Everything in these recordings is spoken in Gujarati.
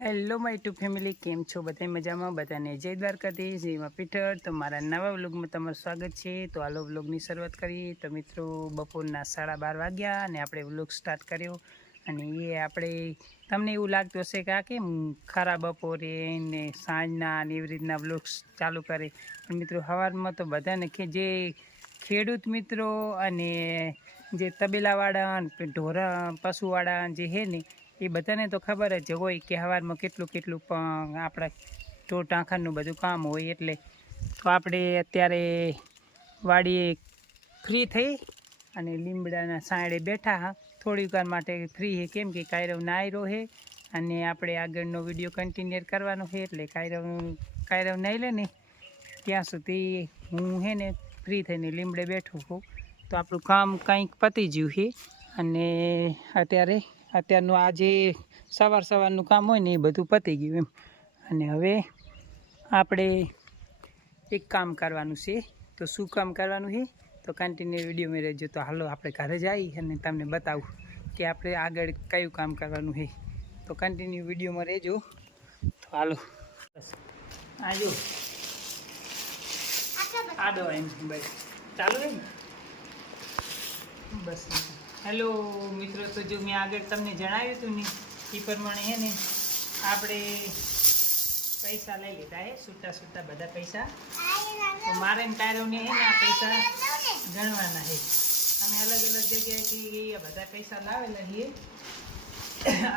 હેલો માય ટુ ફેમિલી, કેમ છો? બધા મજામાં? બધાને જય દ્વારકાધીશ, જય પીઠર. તો મારા નવા વ્લોગમાં તમારું સ્વાગત છે. તો હાલો વ્લોગની શરૂઆત કરીએ. તો મિત્રો, બપોરના 12:30 વાગ્યા અને આપણે વ્લોગ સ્ટાર્ટ કર્યો. અને એ આપણે તમને એવું લાગતું હશે કે આ કેમ ખરા બપોરે ને સાંજના ને એવી રીતના વ્લોગ્સ ચાલુ કરે. પણ મિત્રો, સવારમાં તો બધાને જે ખેડૂત મિત્રો અને જે તબેલાવાળા ઢોરા પશુવાળા જે છે ને, એ બધાને તો ખબર જ હોય કે સવારમાં કેટલું કેટલું આપણા ઢોર ટાંખાનું બધું કામ હોય. એટલે તો આપણે અત્યારે વાડીએ ફ્રી થઈ અને લીમડાના સાંયડે બેઠા હા, થોડીક વાર માટે ફ્રી છે. કેમ કે કાયરવ નાયરો છે અને આપણે આગળનો વિડીયો કન્ટિન્યુ કરવાનો છે. એટલે કાયરવ નાઈ લે ને ત્યાં સુધી હું છે ને ફ્રી થઈને લીમડે બેઠું છું. તો આપણું કામ કંઈક પતી ગયું છે અને અત્યારનું આ જે સવારનું કામ હોય ને એ બધું પતી ગયું એમ. અને હવે આપણે એક કામ કરવાનું છે. તો શું કામ કરવાનું છે તો કન્ટિન્યુ વિડીયોમાં રહેજો. તો હાલો આપણે ઘરે જઈ અને તમને બતાવું કે આપણે આગળ કયું કામ કરવાનું છે. તો કન્ટિન્યુ વિડીયોમાં રહેજો. તો હાલો, બસ આજો આડો એમ ભાઈ ચાલુ રહે ને બસ. હેલો મિત્રો, તો જો મેં આગળ તમને જણાવ્યું હતું ને એ પ્રમાણે છે ને આપણે પૈસા લઈ લીધા હે, છૂટા બધા પૈસા. તો મારે કાયરવને છે ને આ પૈસા ગણવાના છે. અમે અલગ અલગ જગ્યાએથી બધા પૈસા લાવેલા છીએ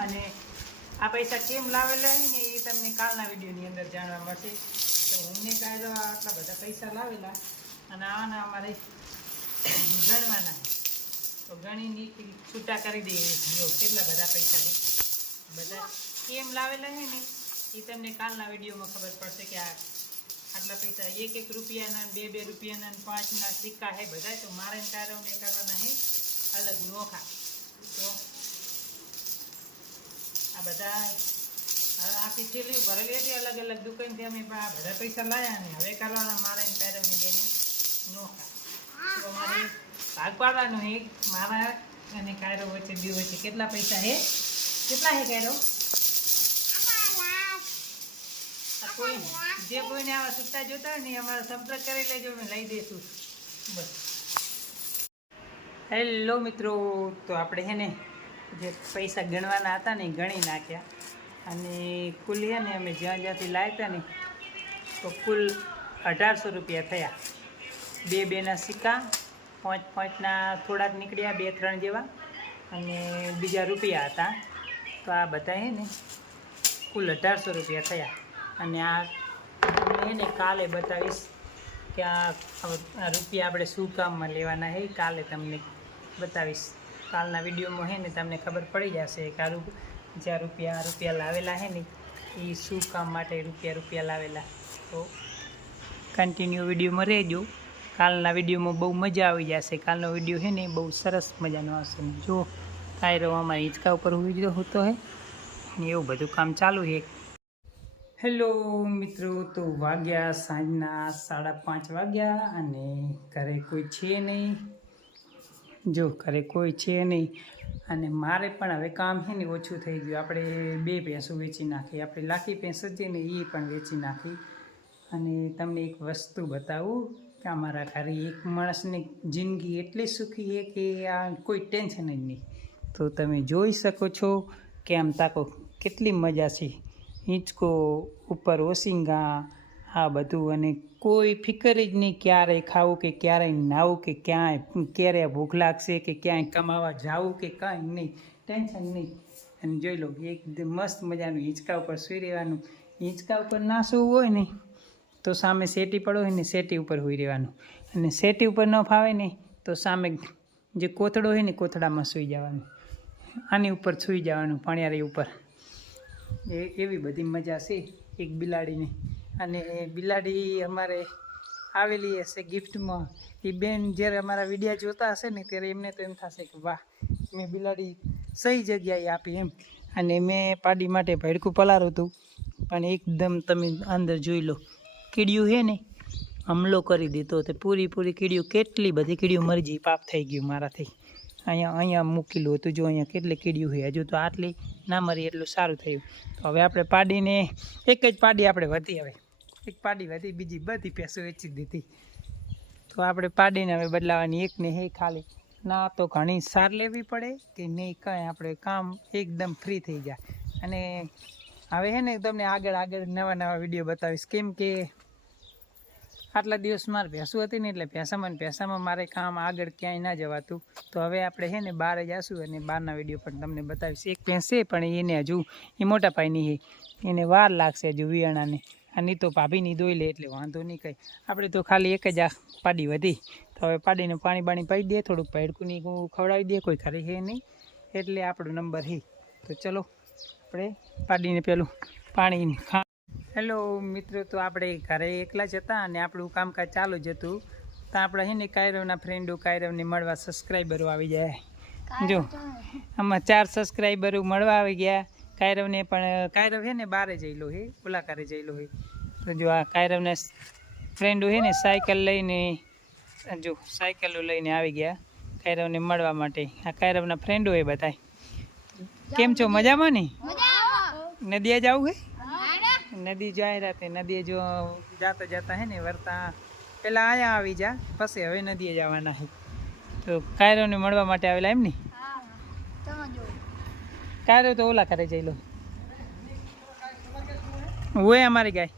અને આ પૈસા કેમ લાવેલા છે ને એ તમને કાલના વિડીયોની અંદર જાણવા મળશે. તો હું કાયરવ આટલા બધા પૈસા લાવેલા અને આના અમારે ગણવાના છે. તો ગણીને છૂટા કરી દઈએ. જો કેટલા બધા પૈસા છે. બધા કેમ લાવેલા છે ને એ તમને કાલના વિડીયોમાં ખબર પડશે કે આટલા પૈસા 1-1 રૂપિયાના, 2-2 રૂપિયાના, 5ના સિક્કા છે બધા. તો મારે કાયરવને કરવાના છે અલગ નોખા. તો આ બધા આખી થેલીઓ ભરેલી હતી અલગ અલગ દુકાનથી. અમે આ બધા પૈસા લાવ્યા ને હવે કરવાના મારે કાયરવની બેને નોખા. તો અમારે ભાગ પાડવાનો એક મારા અને કાયરવ વચ્ચે બે વચ્ચે કેટલા પૈસા છે. કેટલા છે કાયરવ? જે કોઈને આવા છૂટા જોતા હોય ને અમારો સંપર્ક કરી લેજો, અમે લઈ દઈશું. બસ. હેલો મિત્રો, તો આપણે છે ને જે પૈસા ગણવાના હતા ને ગણી નાખ્યા. અને કુલ છે ને અમે જ્યાં જ્યાંથી લાવ્યા હતા ને તો કુલ 1800 રૂપિયા થયા. 2-2ના સિક્કા, 5-5ના થોડાક નીકળ્યા, 2-3 જેવા, અને બીજા રૂપિયા હતા. તો આ બધા છે ને કુલ 1800 રૂપિયા થયા. અને આ તમને એને કાલે બતાવીશ કે આ રૂપિયા આપણે શું કામમાં લેવાના છે. કાલે તમને બતાવીશ. કાલના વિડીયોમાં છે ને તમને ખબર પડી જશે કે જ્યાં રૂપિયા લાવેલા છે ને એ શું કામ માટે રૂપિયા લાવેલા. તો કન્ટિન્યુ વિડીયોમાં રહેજો. કાલના વિડીયોમાં બહુ મજા આવી જશે. કાલનો વિડીયો છે ને બહુ સરસ મજાનો આવશે. જો કાયરવ અમારા હિંચકા ઉપર હોતો હે એવું બધું કામ ચાલુ છે. હેલો મિત્રો, તો વાગ્યા સાંજના 5:30 વાગ્યા અને ઘરે કોઈ છે નહીં. જો ઘરે કોઈ છે નહીં અને મારે પણ હવે કામ છે ને ઓછું થઈ ગયું. આપણે 2 ભેંસો વેચી નાખી. આપણે લાખી ભેંસ છે ને એ પણ વેચી નાખી. અને તમને એક વસ્તુ બતાવું કે અમારા ઘરે એક માણસની જિંદગી એટલી સુખી છે કે આ કોઈ ટેન્શન જ નહીં. તો તમે જોઈ શકો છો કે આમ તાકો કેટલી મજા છે. હિંચકો ઉપર ઓસિંગા આ બધું, અને કોઈ ફિકર જ નહીં ક્યારે ખાવું કે ક્યારે નાવું કે ક્યારે ભૂખ લાગશે કે ક્યાંય કમાવા જાવું કે કાંઈ નહીં, ટેન્શન નહીં. અને જોઈ લો એકદમ મસ્ત મજાનું હિંચકા ઉપર સૂઈ રહેવાનું. હિંચકા ઉપર ના સૂવું હોય ને તો સામે શેટી પડો હોય ને શેટી ઉપર સૂઈ રહેવાનું. અને શેટી ઉપર ન ફાવે ને તો સામે જે કોથળો હોય ને કોથળામાં સૂઈ જવાનું. આની ઉપર સૂઈ જવાનું, પાણિયારી ઉપર. એવી બધી મજા છે એક બિલાડીને. અને બિલાડી અમારે આવેલી હશે ગિફ્ટમાં. એ બેન જ્યારે અમારા વિડીયા જોતા હશે ને ત્યારે એમને તો એમ થશે કે વાહ, મેં બિલાડી સહી જગ્યાએ આપી એમ. અને મેં પાડી માટે ભડકું પલાર્યું હતું પણ એકદમ તમે અંદર જોઈ લો કીડિયું છે ને હમલો કરી દીધો. તો પૂરી કીડિયું, કેટલી બધી કીડિયું મરી ગઈ, પાપ થઈ ગયું મારાથી. અહીંયા મૂકેલું હતું. જો અહીંયા કેટલી કીડીયું છે, હજુ તો આટલી ના મરી એટલું સારું થયું. તો હવે આપણે પાડીને એક જ પાડી આપણે વધી, હવે એક પાડી વધી, બીજી બધી ભેંસો વેચી દીધી. તો આપણે પાડીને હવે બદલાવાની એકને હે ખાલી. ના તો ઘણી સાર લેવી પડે કે નહીં, કાંઈ આપણે કામ એકદમ ફ્રી થઈ જાય. અને હવે છે ને તમને આગળ નવા વિડીયો બતાવીશ, કેમ કે આટલા દિવસ મારે ભેંસું હતી ને એટલે ભેંસામાં મારે કામ આગળ ક્યાંય ના જવાતું. તો હવે આપણે છે ને બહાર જઈશું અને બહારના વિડીયો પણ તમને બતાવીશ. એક ભેંસ છે પણ એને હજુ એ મોટા પાયની છે, એને વાર લાગશે હજુ વિયાણાને. આની તો ભાભીની દોઈ લે એટલે વાંધો નહીં કંઈ. આપણે તો ખાલી એક જ આ પાડી વધી. તો હવે પાડીને પાણી પાઈ દે, થોડુંક ભેડકુની ખવડાવી દે, કોઈ ખરી છે નહીં એટલે આપણો નંબર છે. તો ચલો આપણે પાડીને પેલું પાણી હેલો મિત્રો, તો આપણે ઘરે એકલા જ હતા અને આપણું કામકાજ ચાલુ જ હતું. તો આપણે છે ને કાયરવના ફ્રેન્ડો કાયરવને મળવા સબસ્ક્રાઈબરો આવી જાય. જો આમાં 4 સબસ્ક્રાઈબરો મળવા આવી ગયા. કાયરવને પણ કાયરવ છે ને બારે જઈલો છે, ઓલાકારે જઈલો છે. તો જો આ કાયરવના ફ્રેન્ડો છે ને સાયકલ લઈને, જો સાયકલો લઈને આવી ગયા કાયરવને મળવા માટે. આ કાયરવના ફ્રેન્ડો એ બધા. કેમ છો, મજામાં ને? નદીએ જવું છે? નદી જાય રાતે, નદીએ જો જાતા હે ને વરતા પેલા અહીંયા આવી જા, પછી હવે નદીએ જવાના છે. તો કાયરવને મળવા માટે આવેલા એમ ને? કાયરવ તો ઓલા કરે જઈ લો, હોય અમારી ગાય.